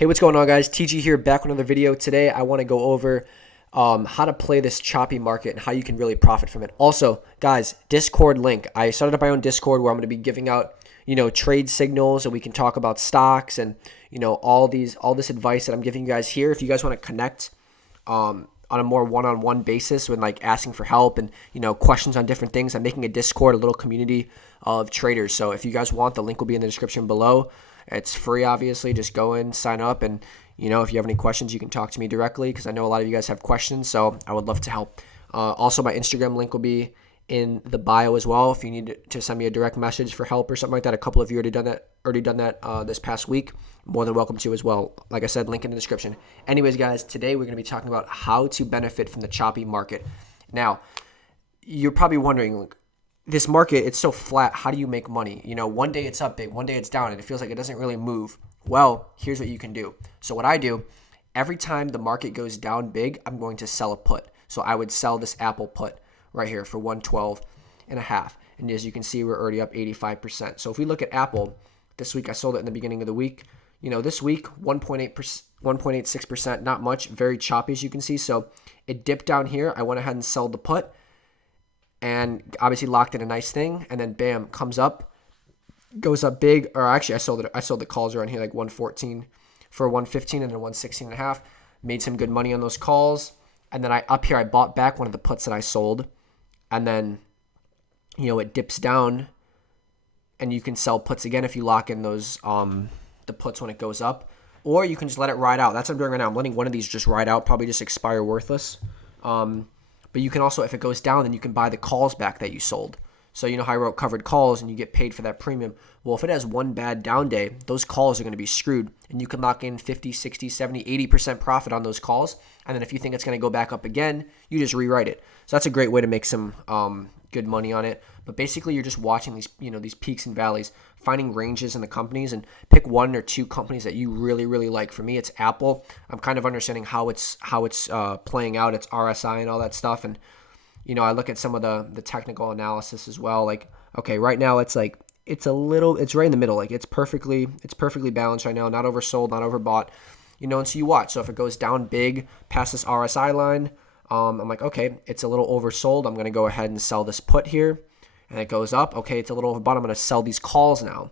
Hey, what's going on, guys? TG here, back with another video. Today, I want to go over how to play this choppy market and how you can really profit from it. Also, guys, Discord link. I started up my own Discord where I'm going to be giving out, trade signals, and we can talk about stocks and, all this advice that I'm giving you guys here. If you guys want to connect on a more one-on-one basis when like asking for help and, questions on different things, I'm making a Discord, a little community of traders. So if you guys want, the link will be in the description below. It's free, obviously. Just go in, sign up, and if you have any questions, you can talk to me directly because I know a lot of you guys have questions, so I would love to help. Also, my Instagram link will be in the bio as well. If you need to send me a direct message for help or something like that, a couple of you already done that this past week. More than welcome to as well. Like I said, link in the description. Anyways, guys, today we're going to be talking about how to benefit from the choppy market. Now, you're probably wondering, this market, it's so flat. How do you make money? One day it's up big, one day it's down, and it feels like it doesn't really move. Well, here's what you can do. So what I do, every time the market goes down big, I'm going to sell a put. So I would sell this Apple put right here for 112 and a half. And as you can see, we're already up 85%. So if we look at Apple, this week I sold it in the beginning of the week. This week, 1.86%, not much, very choppy as you can see. So it dipped down here. I went ahead and sold the put, and obviously locked in a nice thing, and then bam, comes up, goes up big. Or actually, I sold the calls around here like 114 for 115 and then 116 and a half. Made some good money on those calls, and then up here I bought back one of the puts that I sold, and then it dips down, and you can sell puts again if you lock in those the puts when it goes up, or you can just let it ride out. That's what I'm doing right now. I'm letting one of these just ride out, probably just expire worthless. But you can also, if it goes down, then you can buy the calls back that you sold. So you know how I wrote covered calls and you get paid for that premium? Well, if it has one bad down day, those calls are going to be screwed. And you can lock in 50, 60, 70, 80% profit on those calls. And then if you think it's going to go back up again, you just rewrite it. So that's a great way to make some good money on it. But basically, you're just watching these peaks and valleys, finding ranges in the companies, and pick one or two companies that you really, really like. For me, it's Apple. I'm kind of understanding how it's playing out. It's RSI and all that stuff, and I look at some of the technical analysis as well. Like, okay, right now it's right in the middle. Like it's perfectly balanced right now. Not oversold, not overbought. And so you watch. So if it goes down big past this RSI line, I'm like, okay, it's a little oversold. I'm going to go ahead and sell this put here. And it goes up. Okay, it's a little overbought. I'm going to sell these calls now.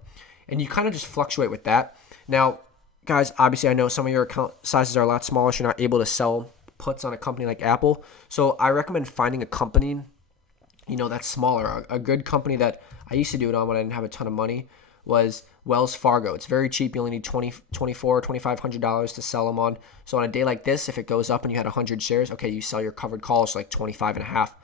And you kind of just fluctuate with that. Now, guys, obviously I know some of your account sizes are a lot smaller, so you're not able to sell puts on a company like Apple. So I recommend finding a company, that's smaller. A good company that I used to do it on when I didn't have a ton of money was Wells Fargo. It's very cheap. You only need $2,500 to sell them on. So on a day like this, if it goes up and you had 100 shares, okay, you sell your covered calls for like 25 and a half.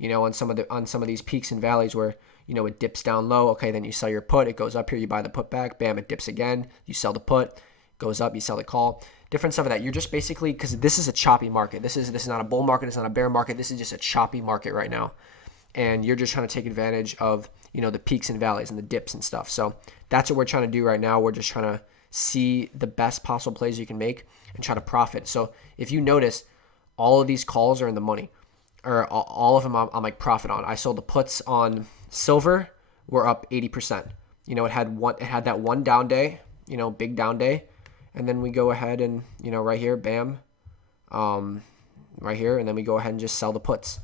On some of these peaks and valleys where, it dips down low, okay, then you sell your put, it goes up here, you buy the put back, bam, it dips again, you sell the put, goes up, you sell the call. Different stuff of that. You're just basically, because this is a choppy market. This is not a bull market, it's not a bear market, this is just a choppy market right now. And you're just trying to take advantage of, the peaks and valleys and the dips and stuff. So that's what we're trying to do right now. We're just trying to see the best possible plays you can make and try to profit. So if you notice, all of these calls are in the money. Or all of them I'm like profit on. I sold the puts on silver, we're up 80%. It had that one down day, big down day, and then we go ahead and right here, bam, right here, and then we go ahead and just sell the puts,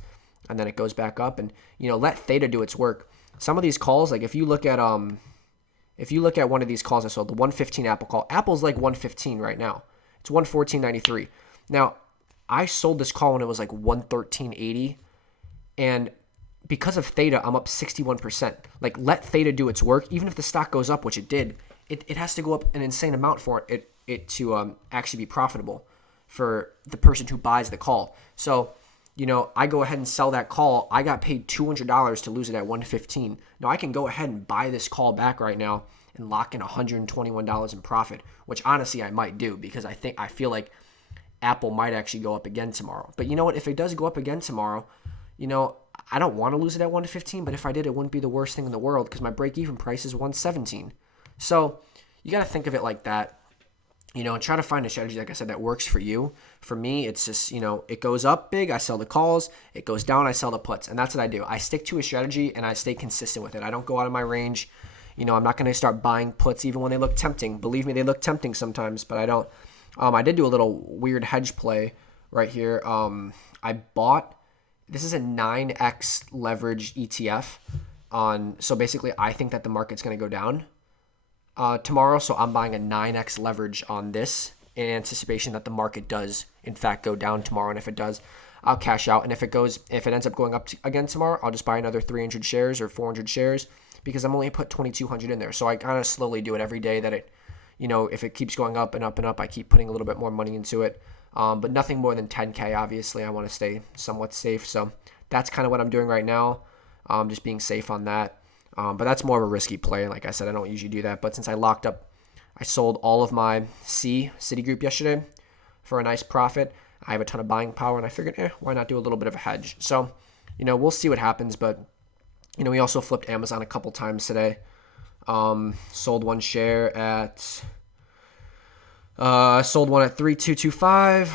and then it goes back up, and let theta do its work. Some of these calls, like if you look at one of these calls I sold, the 115 Apple call, Apple's like 115 right now. It's 114.93. Now, I sold this call when it was like 113.80, and because of theta, I'm up 61%. Like, let theta do its work. Even if the stock goes up, which it did, it has to go up an insane amount for it to actually be profitable for the person who buys the call. So, I go ahead and sell that call. I got paid $200 to lose it at 115. Now, I can go ahead and buy this call back right now and lock in $121 in profit, which honestly I might do because I feel like Apple might actually go up again tomorrow. But you know what? If it does go up again tomorrow, I don't want to lose it at 115, but if I did, it wouldn't be the worst thing in the world because my break-even price is 117. So you got to think of it like that, and try to find a strategy, like I said, that works for you. For me, it's just, it goes up big, I sell the calls. It goes down, I sell the puts. And that's what I do. I stick to a strategy and I stay consistent with it. I don't go out of my range. I'm not going to start buying puts even when they look tempting. Believe me, they look tempting sometimes, but I don't. I did do a little weird hedge play right here. I bought, this is a 9x leverage ETF so basically I think that the market's going to go down tomorrow. So I'm buying a 9x leverage on this in anticipation that the market does in fact go down tomorrow. And if it does, I'll cash out. And if it ends up going up again tomorrow, I'll just buy another 300 shares or 400 shares because I'm only put 2,200 in there. So I kind of slowly do it every day that it, if it keeps going up and up and up, I keep putting a little bit more money into it. But nothing more than 10K, obviously. I want to stay somewhat safe. So that's kind of what I'm doing right now. Just being safe on that. But that's more of a risky play. Like I said, I don't usually do that. But since I sold all of my Citigroup yesterday for a nice profit. I have a ton of buying power, and I figured, why not do a little bit of a hedge? So, we'll see what happens. But, we also flipped Amazon a couple times today. Sold one share at, sold one at 3,225.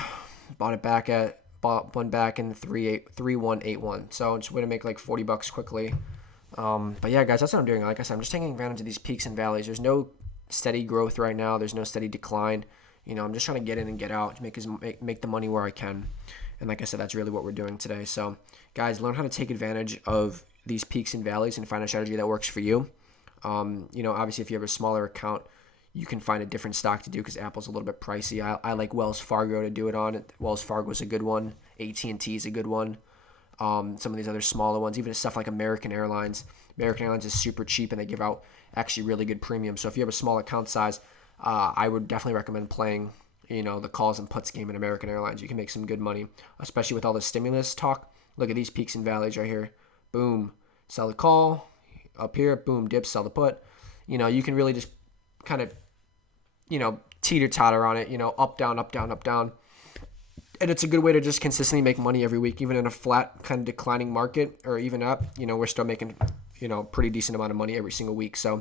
Bought one back in 3,181. So I'm just going to make like $40 quickly. But yeah, guys, that's what I'm doing. Like I said, I'm just taking advantage of these peaks and valleys. There's no steady growth right now. There's no steady decline. I'm just trying to get in and get out to make the money where I can. And like I said, that's really what we're doing today. So guys, learn how to take advantage of these peaks and valleys and find a strategy that works for you. Obviously if you have a smaller account, you can find a different stock to do because Apple's a little bit pricey. I like Wells Fargo to do it on. Wells Fargo is a good one. AT&T is a good one. Some of these other smaller ones, even stuff like American Airlines. American Airlines is super cheap and they give out actually really good premium. So if you have a small account size, I would definitely recommend playing, the calls and puts game in American Airlines. You can make some good money, especially with all the stimulus talk. Look at these peaks and valleys right here. Boom, sell the call. Up here, boom, dip, sell the put. You can really just kind of, teeter-totter on it, up, down, up, down, up, down. And it's a good way to just consistently make money every week, even in a flat kind of declining market or even up, we're still making, pretty decent amount of money every single week. So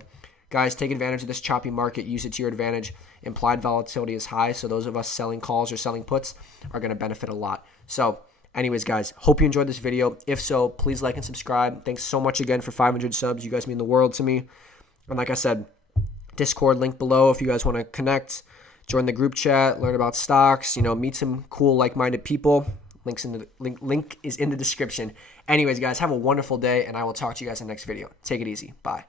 guys, take advantage of this choppy market. Use it to your advantage. Implied volatility is high, so those of us selling calls or selling puts are going to benefit a lot. So anyways, guys, hope you enjoyed this video. If so, please like and subscribe. Thanks so much again for 500 subs. You guys mean the world to me. And like I said, Discord link below if you guys want to connect, join the group chat, learn about stocks, meet some cool like-minded people. Link is in the description. Anyways, guys, have a wonderful day, and I will talk to you guys in the next video. Take it easy. Bye.